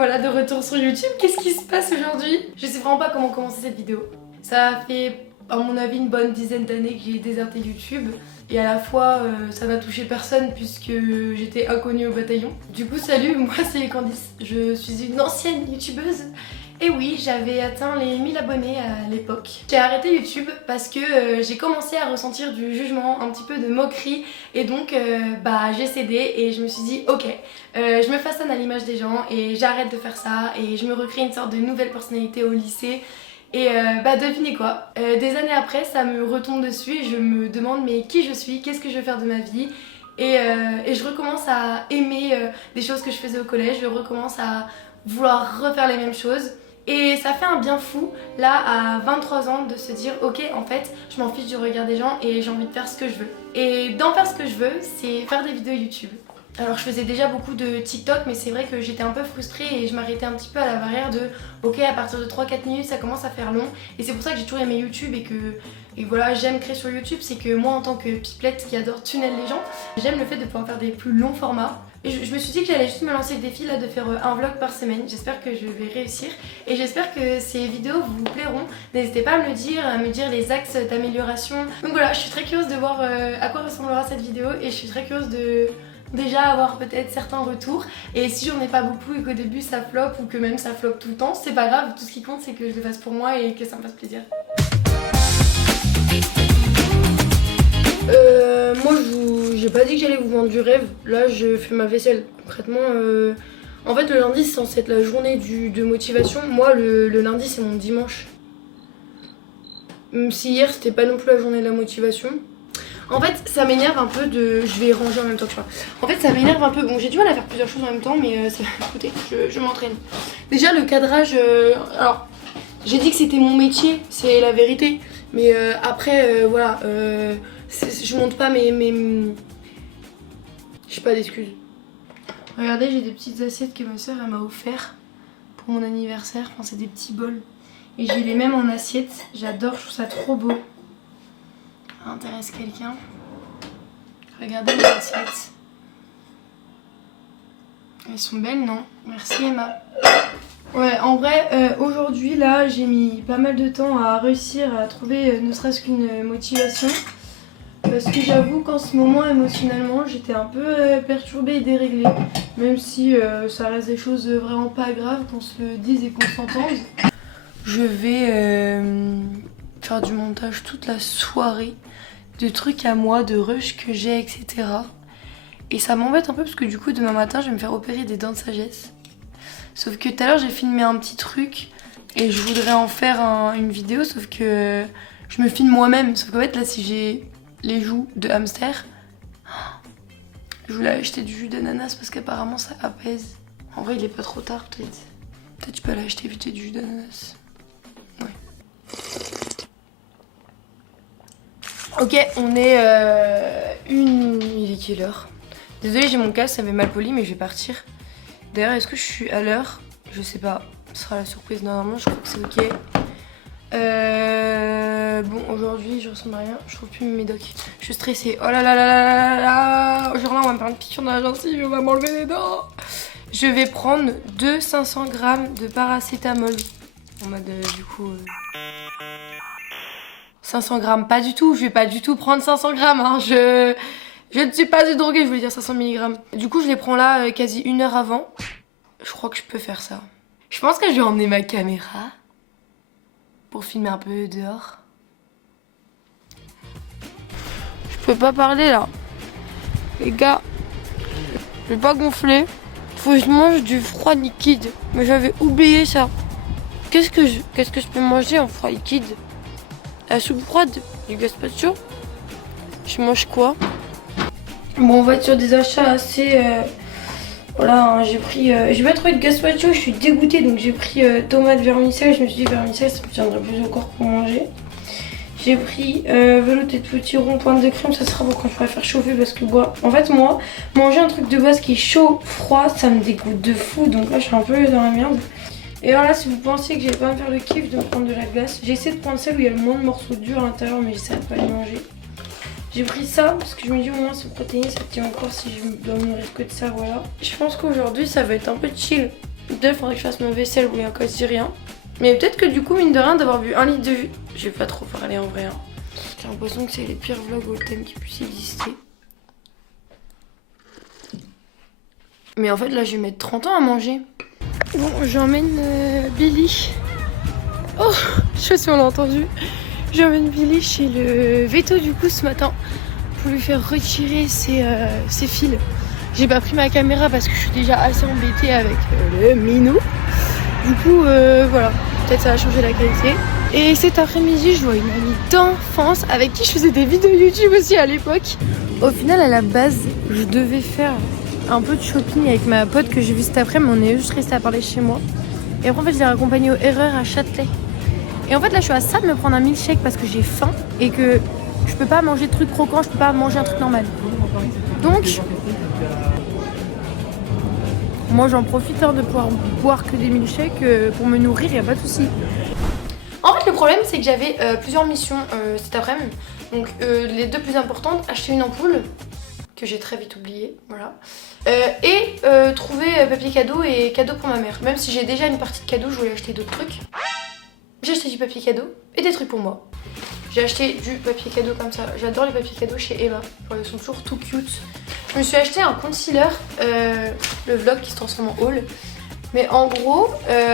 voilà, de retour sur YouTube. Qu'est-ce qui se passe aujourd'hui? Je sais vraiment pas comment commencer cette vidéo. Ça fait à mon avis une bonne dizaine d'années que j'ai déserté YouTube. Et à la fois ça n'a touché personne puisque j'étais inconnue au bataillon. Du coup salut, moi c'est Candice, je suis une ancienne youtubeuse. Et oui, j'avais atteint les 1000 abonnés à l'époque. J'ai arrêté YouTube parce que j'ai commencé à ressentir du jugement, un petit peu de moquerie. Et donc j'ai cédé et je me suis dit ok, je me façonne à l'image des gens et j'arrête de faire ça. Et je me recrée une sorte de nouvelle personnalité au lycée. Et devinez quoi, des années après ça me retombe dessus et je me demande mais qui je suis, qu'est-ce que je veux faire de ma vie. Et je recommence à aimer des choses que je faisais au collège, je recommence à vouloir refaire les mêmes choses. Et ça fait un bien fou là à 23 ans de se dire ok en fait je m'en fiche du regard des gens et j'ai envie de faire ce que je veux. Et d'en faire ce que je veux c'est faire des vidéos YouTube. Alors je faisais déjà beaucoup de TikTok mais c'est vrai que j'étais un peu frustrée et je m'arrêtais un petit peu à la barrière de ok à partir de 3-4 minutes ça commence à faire long. Et c'est pour ça que j'ai toujours aimé YouTube et voilà j'aime créer sur YouTube. C'est que moi en tant que pipelette qui adore tunnel les gens, j'aime le fait de pouvoir faire des plus longs formats. Et je me suis dit que j'allais juste me lancer le défi là de faire un vlog par semaine. J'espère que je vais réussir et j'espère que ces vidéos vous plairont. N'hésitez pas à me dire les axes d'amélioration. Donc voilà, je suis très curieuse de voir à quoi ressemblera cette vidéo et je suis très curieuse de déjà avoir peut-être certains retours. Et si j'en ai pas beaucoup et qu'au début ça floppe ou que même ça floppe tout le temps, c'est pas grave, tout ce qui compte c'est que je le fasse pour moi et que ça me fasse plaisir. Moi j'ai pas dit que j'allais vous vendre du rêve. Là je fais ma vaisselle. Concrètement en fait le lundi c'est censé être la journée de motivation. Moi le lundi c'est mon dimanche. Même si hier c'était pas non plus la journée de la motivation. En fait ça m'énerve un peu de... Je vais ranger en même temps que toi. En fait ça m'énerve un peu. Bon j'ai du mal à faire plusieurs choses en même temps mais ça... écoutez je m'entraîne. Déjà le cadrage... Alors j'ai dit que c'était mon métier, c'est la vérité. Mais après voilà... je monte pas mes... J'ai pas d'excuses. Regardez, j'ai des petites assiettes que ma soeur elle m'a offert pour mon anniversaire. Enfin, c'est des petits bols. Et j'ai les mêmes en assiette. J'adore, je trouve ça trop beau. Ça intéresse quelqu'un. Regardez les assiettes. Elles sont belles, non? Merci Emma. Ouais, en vrai, aujourd'hui, là, j'ai mis pas mal de temps à réussir à trouver ne serait-ce qu'une motivation. Parce que j'avoue qu'en ce moment émotionnellement j'étais un peu perturbée et déréglée. Même si ça reste des choses vraiment pas graves qu'on se le dise et qu'on s'entende. Je vais faire du montage toute la soirée. De trucs à moi, de rush que j'ai, etc. Et ça m'embête un peu parce que du coup demain matin je vais me faire opérer des dents de sagesse. Sauf que tout à l'heure j'ai filmé un petit truc et je voudrais en faire une vidéo. Sauf que je me filme moi-même. Sauf qu'en fait là si j'ai les joues de hamster, je voulais acheter du jus d'ananas parce qu'apparemment ça apaise. En vrai il est pas trop tard peut-être. Peut-être tu peux aller acheter vite du jus d'ananas. Ouais. Ok, on est il est quelle heure? Désolée j'ai mon casque, ça avait mal poli mais je vais partir. D'ailleurs est-ce que je suis à l'heure? Je sais pas, ce sera la surprise normalement, je crois que c'est ok. Bon aujourd'hui je ressemble à rien, je trouve plus mes médocs. Je suis stressée, oh là là là là là là. Genre là on va me faire une piqûre dans la gencive, on va m'enlever les dents. Je vais prendre 500 grammes de paracétamol. En mode du coup 500 grammes, pas du tout, je vais pas du tout prendre 500 grammes hein. Je ne suis pas une droguée, je voulais dire 500 mg. Du coup je les prends là quasi une heure avant. Je crois que je peux faire ça. Je pense que je vais emmener ma caméra pour filmer un peu dehors. Je peux pas parler là. Les gars, je vais pas gonfler. Faut que je mange du froid liquide. Mais j'avais oublié ça. Qu'est-ce que je peux manger en froid liquide? La soupe froide, du gazpacho. Je mange quoi? Bon, on va être sur des achats assez... Voilà, hein, j'ai pris... j'ai pas trouvé de gazpacho, je suis dégoûtée. Donc j'ai pris tomate vermicelle. Je me suis dit vermicelle, ça me tiendrait plus au corps pour manger. J'ai pris velouté de petits ronds, pointe de crème. Ça sera bon quand je pourrai faire chauffer. Parce que bon, en fait, moi, manger un truc de base qui est chaud, froid, ça me dégoûte de fou. Donc là, je suis un peu dans la merde. Et alors là, si vous pensez que j'allais pas me faire le kiff de me prendre de la glace, j'ai essayé de prendre celle où il y a le moins de morceaux durs à l'intérieur, mais j'essaie de pas les manger. J'ai pris ça parce que je me dis au moins c'est protéiné, ça tient encore si je dois me nourrir que de ça, voilà. Je pense qu'aujourd'hui ça va être un peu chill. Peut-être faudrait que je fasse ma vaisselle, oui, encore je dis rien. Mais peut-être que du coup, mine de rien, d'avoir vu 1 litre de jus, je vais pas trop parler en vrai. Hein. J'ai l'impression que c'est les pires vlogs all time qui puissent exister. Mais en fait, là, je vais mettre 30 ans à manger. Bon, j'emmène Billy. Oh, je sais pas si on l'a entendu. J'emmène Billy chez le veto du coup ce matin pour lui faire retirer ses fils. J'ai pas pris ma caméra parce que je suis déjà assez embêtée avec le minou. Du coup, voilà, peut-être ça va changer la qualité. Et cet après-midi, je vois une amie d'enfance avec qui je faisais des vidéos YouTube aussi à l'époque. Au final, à la base, je devais faire un peu de shopping avec ma pote que j'ai vue cet après-midi, mais on est juste resté à parler chez moi. Et après, en fait, je l'ai raccompagnée au Erreur à Châtelet. Et en fait, là, je suis à ça de me prendre un milkshake parce que j'ai faim et que je peux pas manger de trucs croquants, je peux pas manger un truc normal. Donc, moi, j'en profite de pouvoir boire que des milkshakes pour me nourrir, y a pas de souci. En fait, le problème, c'est que j'avais plusieurs missions cet après-midi. Donc, les deux plus importantes, acheter une ampoule, que j'ai très vite oublié, voilà. Et trouver papier cadeau et cadeau pour ma mère. Même si j'ai déjà une partie de cadeau, je voulais acheter d'autres trucs. J'ai acheté du papier cadeau et des trucs pour moi. J'ai acheté du papier cadeau comme ça. J'adore les papiers cadeaux chez Eva. Ils sont toujours tout cute. Je me suis acheté un concealer, le vlog qui se transforme en haul. Mais en gros,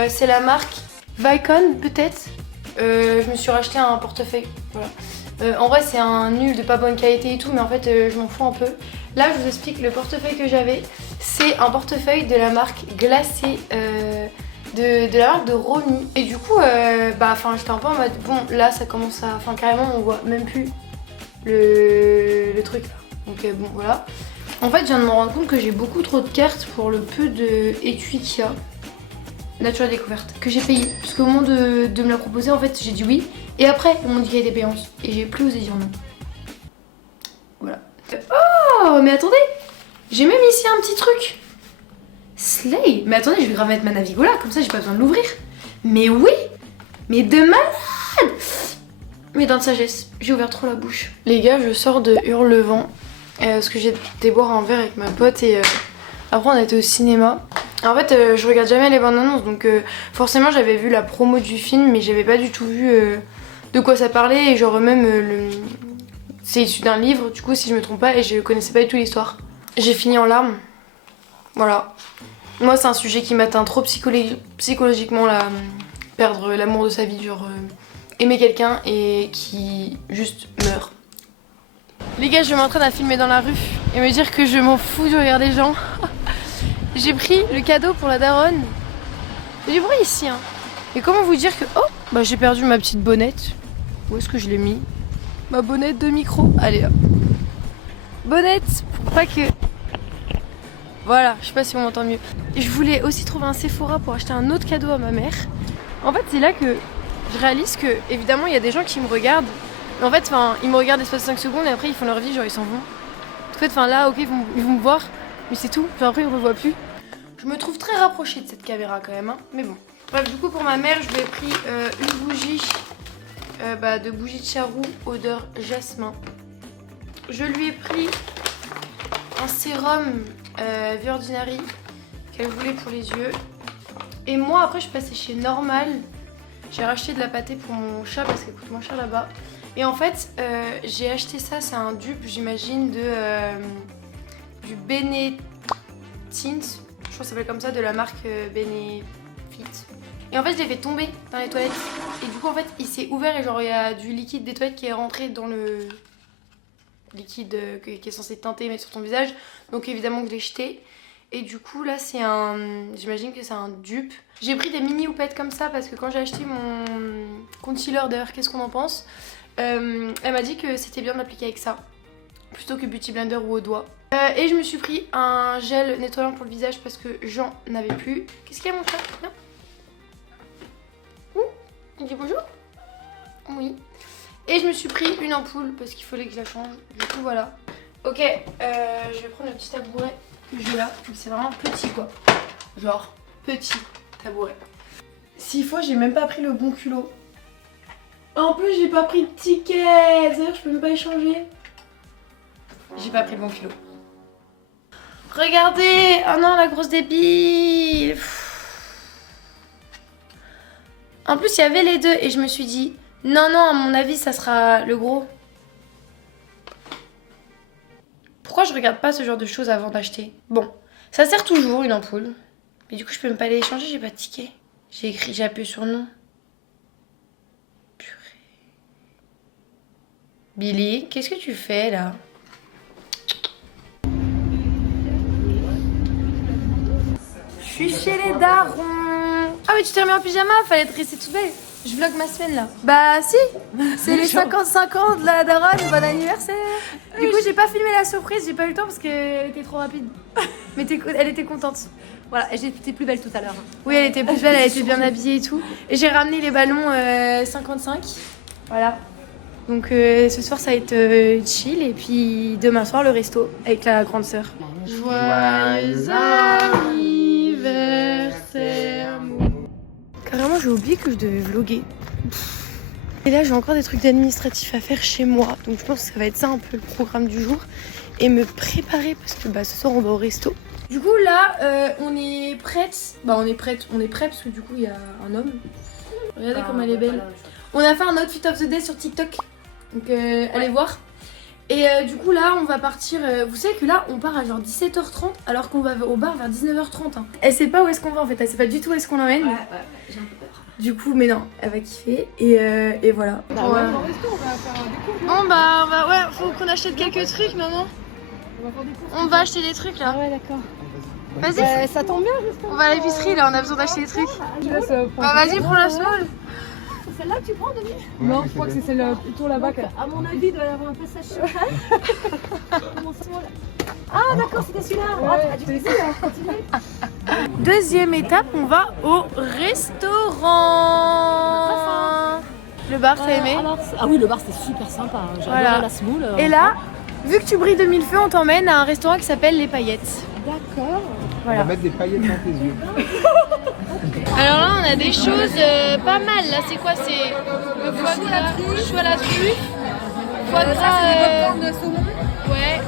c'est la marque Vicon peut-être. Je me suis racheté un portefeuille. Voilà. En vrai, c'est un nul de pas bonne qualité et tout, mais en fait, je m'en fous un peu. Là, je vous explique le portefeuille que j'avais. C'est un portefeuille de la marque Glacé. De la marque de Romy. Et du coup, j'étais un peu en mode, bon, là, ça commence à... Enfin, carrément, on voit même plus le truc là. Donc, bon, voilà. En fait, je viens de me rendre compte que j'ai beaucoup trop de cartes pour le peu de étui qu'il y a. Nature Découverte, que j'ai payé. Parce qu'au moment de me la proposer, en fait, j'ai dit oui. Et après, ils m'ont dit qu'elle était payante. Et j'ai plus osé dire non. Voilà. Oh, mais attendez! J'ai même ici un petit truc. Slay! Mais attendez, je vais grave mettre ma Navigola, comme ça j'ai pas besoin de l'ouvrir. Mais oui! Mais de malade! Mais dans de sagesse, j'ai ouvert trop la bouche. Les gars, je sors de Hurlevent. Parce que j'ai été boire un verre avec ma pote et après on a été au cinéma. En fait, je regarde jamais les bandes annonces, donc forcément j'avais vu la promo du film, mais j'avais pas du tout vu de quoi ça parlait. Et genre même, c'est issu d'un livre, du coup si je me trompe pas, et je connaissais pas du tout l'histoire. J'ai fini en larmes. Voilà. Moi, c'est un sujet qui m'atteint trop psychologiquement, là, perdre l'amour de sa vie, genre aimer quelqu'un et qui juste meurt. Les gars, je m'entraîne à filmer dans la rue et me dire que je m'en fous du regard des gens. J'ai pris le cadeau pour la daronne. Il y a du bruit ici, hein. Et comment vous dire que... Oh, bah j'ai perdu ma petite bonnette. Où est-ce que je l'ai mis? Ma bonnette de micro. Allez, hop. Bonnette, pour pas que... Voilà, je sais pas si on m'entend mieux. Je voulais aussi trouver un Sephora pour acheter un autre cadeau à ma mère. En fait, c'est là que je réalise que, évidemment, il y a des gens qui me regardent. Mais en fait, ils me regardent l'espace de 5 secondes et après, ils font leur vie, genre ils s'en vont. En fait, là, ok, ils vont me voir, mais c'est tout. Puis après, ils me revoient plus. Je me trouve très rapprochée de cette caméra quand même, hein. Mais bon. Bref, du coup, pour ma mère, je lui ai pris une bougie, de bougie de charroux, odeur jasmin. Je lui ai pris un sérum The Ordinary qu'elle voulait pour les yeux. Et moi après je suis passée chez Normal. J'ai racheté de la pâtée pour mon chat parce qu'elle coûte moins cher là-bas. Et en fait j'ai acheté ça, c'est un dupe j'imagine du Benetint. Je crois que ça s'appelle comme ça, de la marque Benefit. Et en fait je l'ai fait tomber dans les toilettes. Et du coup en fait il s'est ouvert et genre il y a du liquide des toilettes qui est rentré dans le liquide qui est censé teinter et mettre sur ton visage. Donc évidemment que je l'ai jeté. Et du coup là c'est j'imagine que c'est un dupe. J'ai pris des mini houpettes comme ça parce que quand j'ai acheté mon concealer d'ailleurs, qu'est-ce qu'on en pense, elle m'a dit que c'était bien de l'appliquer avec ça plutôt que Beauty Blender ou au doigt. Et je me suis pris un gel nettoyant pour le visage parce que j'en avais plus. Qu'est-ce qu'il y a mon chat? Viens. Ouh, il dit bonjour. Oui. Et je me suis pris une ampoule parce qu'il fallait que je la change. Du coup voilà. Ok, je vais prendre le petit tabouret que j'ai là. C'est vraiment petit quoi. Genre petit tabouret. S'il faut, j'ai même pas pris le bon culot. En plus, j'ai pas pris de ticket. C'est-à-dire je peux même pas échanger. J'ai pas pris le bon culot. Regardez. Oh non, la grosse débile. En plus, il y avait les deux et je me suis dit, non, à mon avis, ça sera le gros. Pourquoi je regarde pas ce genre de choses avant d'acheter? Bon, ça sert toujours une ampoule. Mais du coup, je peux même pas les échanger, j'ai pas de ticket. J'ai appuyé sur non. Purée. Billy, qu'est-ce que tu fais là? Je suis chez les darons. Ah mais tu t'es remis en pyjama, fallait te rester toute belle. Je vlog ma semaine là. Bah si, c'est les 55 ans de la daronne, bon anniversaire. Du coup j'ai pas filmé la surprise, j'ai pas eu le temps parce qu'elle était trop rapide. Mais elle était contente. Voilà, et j'étais plus belle tout à l'heure. Oui, elle était plus belle, elle était bien habillée et tout. Et j'ai ramené les ballons 55. Voilà. Donc ce soir ça va être chill et puis demain soir le resto avec la grande sœur. Joyeux anniversaire. Carrément j'ai oublié que je devais vlogger. Et là j'ai encore des trucs d'administratif à faire chez moi. Donc je pense que ça va être ça un peu le programme du jour. Et me préparer parce que ce soir on va au resto. Du coup là on est prête. On est prêt parce que du coup il y a un homme. Regardez comme elle est belle. On a fait un outfit of the day sur TikTok. Donc allez voir. Et du coup là on va partir, vous savez que là on part à genre 17h30 alors qu'on va au bar vers 19h30 hein. Elle sait pas où est-ce qu'on va en fait, elle sait pas du tout où est-ce qu'on l'emmène. Ouais, j'ai un peu peur. Du coup mais non, elle va kiffer et voilà. Bah ouais, au resto, on va faire des cours. Bon ouais, faut qu'on achète quelques trucs maman. On va faire des cours. On va acheter des trucs là. Ah ouais, d'accord. Vas-y. Ça tombe bien justement. On va à l'épicerie là, on a besoin d'acheter des trucs. Je laisse Bah vas-y, prends la small. C'est celle-là que tu prends, Denis? Non, je crois que c'est celle plutôt là-bas. À mon avis, il doit y avoir un passage secret. Comment ça? Ah d'accord, c'était celui-là. Ouais, Du coup, continuez. Deuxième étape, on va au restaurant. Le bar, t'as aimé? Ah oui, le bar c'était super sympa. J'ai Voilà. adoré la semoule. Et là, vu que tu brilles de mille feux, on t'emmène à un restaurant qui s'appelle Les Paillettes. D'accord. On va mettre des paillettes dans tes yeux. Alors là, on a des choses pas mal. Là, c'est quoi? C'est le foie gras, choix à la truffe, foie gras. de saumon. Ouais.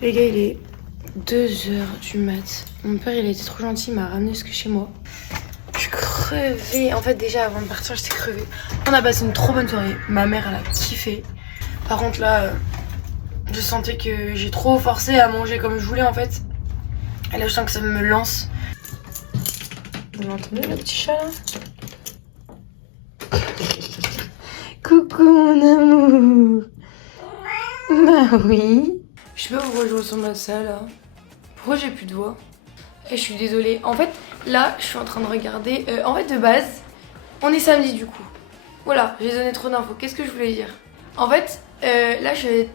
Les gars, il est 2h du mat. Mon père, il a été trop gentil, il m'a ramené ce que chez moi. Je suis crevée. En fait, déjà, avant de partir, j'étais crevée. On a passé une trop bonne soirée. Ma mère, elle a kiffé. Par contre, là, je sentais que j'ai trop forcé à manger comme je voulais, en fait. Et là, je sens que ça me lance. Vous l'entendez, le petit chat, là? Coucou, mon amour. Bah oui. Je sais pas pourquoi je ressemble à ça, là. Pourquoi j'ai plus de voix? Et je suis désolée. En fait, là, je suis en train de regarder. En fait, de base, on est samedi, du coup. Voilà, j'ai donné trop d'infos. Qu'est-ce que je voulais dire? En fait, là, j'ai...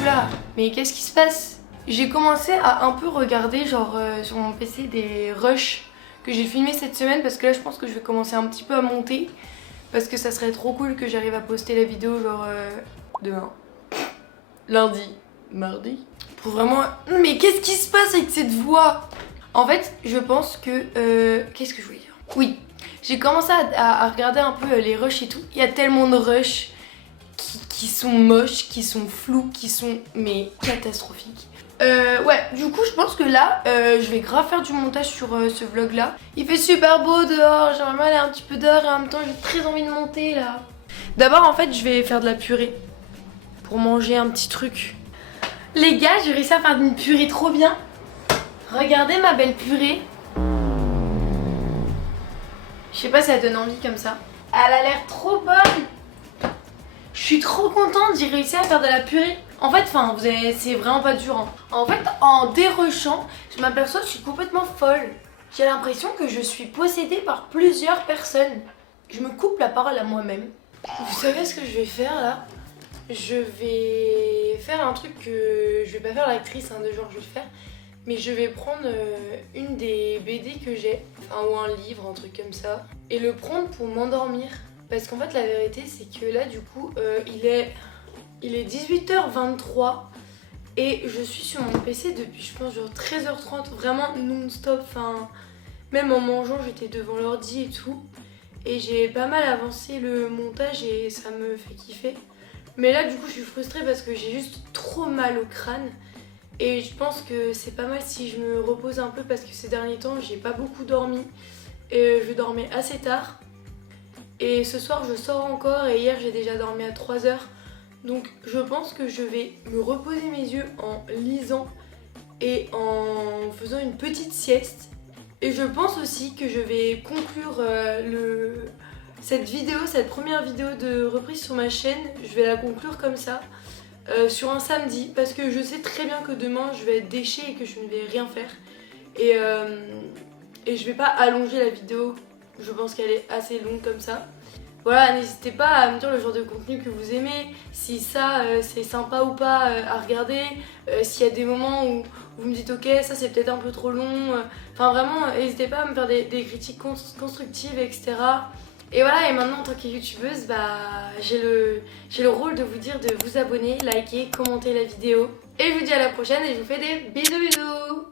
Oula, mais qu'est-ce qui se passe? J'ai commencé à un peu regarder, genre, sur mon PC, des rushs que j'ai filmés cette semaine. Parce que là, je pense que je vais commencer un petit peu à monter. Parce que ça serait trop cool que j'arrive à poster la vidéo, genre, demain. Lundi. Mardi. Pour vraiment... Mais qu'est-ce qui se passe avec cette voix? En fait, je pense que... Qu'est-ce que je voulais dire? Oui, j'ai commencé à regarder un peu les rushs et tout. Il y a tellement de rushs qui sont moches, qui sont flous, qui sont... mais catastrophiques. Ouais, du coup, je pense que là, je vais grave faire du montage sur ce vlog-là. Il fait super beau dehors, j'aimerais bien aller un petit peu dehors et en même temps, j'ai très envie de monter, là. D'abord, en fait, je vais faire de la purée pour manger un petit truc. Les gars, j'ai réussi à faire une purée trop bien. Regardez ma belle purée. Je sais pas si elle donne envie comme ça. Elle a l'air trop bonne. Je suis trop contente, j'ai réussi à faire de la purée. En fait, c'est vraiment pas dur. Hein. En fait, en dérushant, je m'aperçois que je suis complètement folle. J'ai l'impression que je suis possédée par plusieurs personnes. Je me coupe la parole à moi-même. Vous savez ce que je vais faire là? Je vais faire un truc que je vais pas faire l'actrice, hein, de genre je vais le faire, mais je vais prendre une des BD que j'ai, enfin, ou un livre, un truc comme ça, et le prendre pour m'endormir. Parce qu'en fait la vérité c'est que là du coup il est 18h23 et je suis sur mon PC depuis je pense genre 13h30, vraiment non-stop, enfin même en mangeant j'étais devant l'ordi et tout, et j'ai pas mal avancé le montage et ça me fait kiffer. Mais là du coup je suis frustrée parce que j'ai juste trop mal au crâne. Et je pense que c'est pas mal si je me repose un peu parce que ces derniers temps j'ai pas beaucoup dormi. Et je dormais assez tard. Et ce soir je sors encore et hier j'ai déjà dormi à 3 heures. Donc je pense que je vais me reposer mes yeux en lisant et en faisant une petite sieste. Et je pense aussi que je vais conclure cette première vidéo de reprise sur ma chaîne. Je vais la conclure comme ça. Sur un samedi parce que je sais très bien que demain je vais être déchée et que je ne vais rien faire et je vais pas allonger la vidéo, je pense qu'elle est assez longue comme ça. Voilà, n'hésitez pas à me dire le genre de contenu que vous aimez, si ça c'est sympa ou pas à regarder, s'il y a des moments où vous me dites ok ça c'est peut-être un peu trop long, enfin vraiment n'hésitez pas à me faire des critiques constructives etc. Et voilà, et maintenant en tant que youtubeuse, j'ai le rôle de vous dire de vous abonner, liker, commenter la vidéo. Et je vous dis à la prochaine et je vous fais des bisous bisous.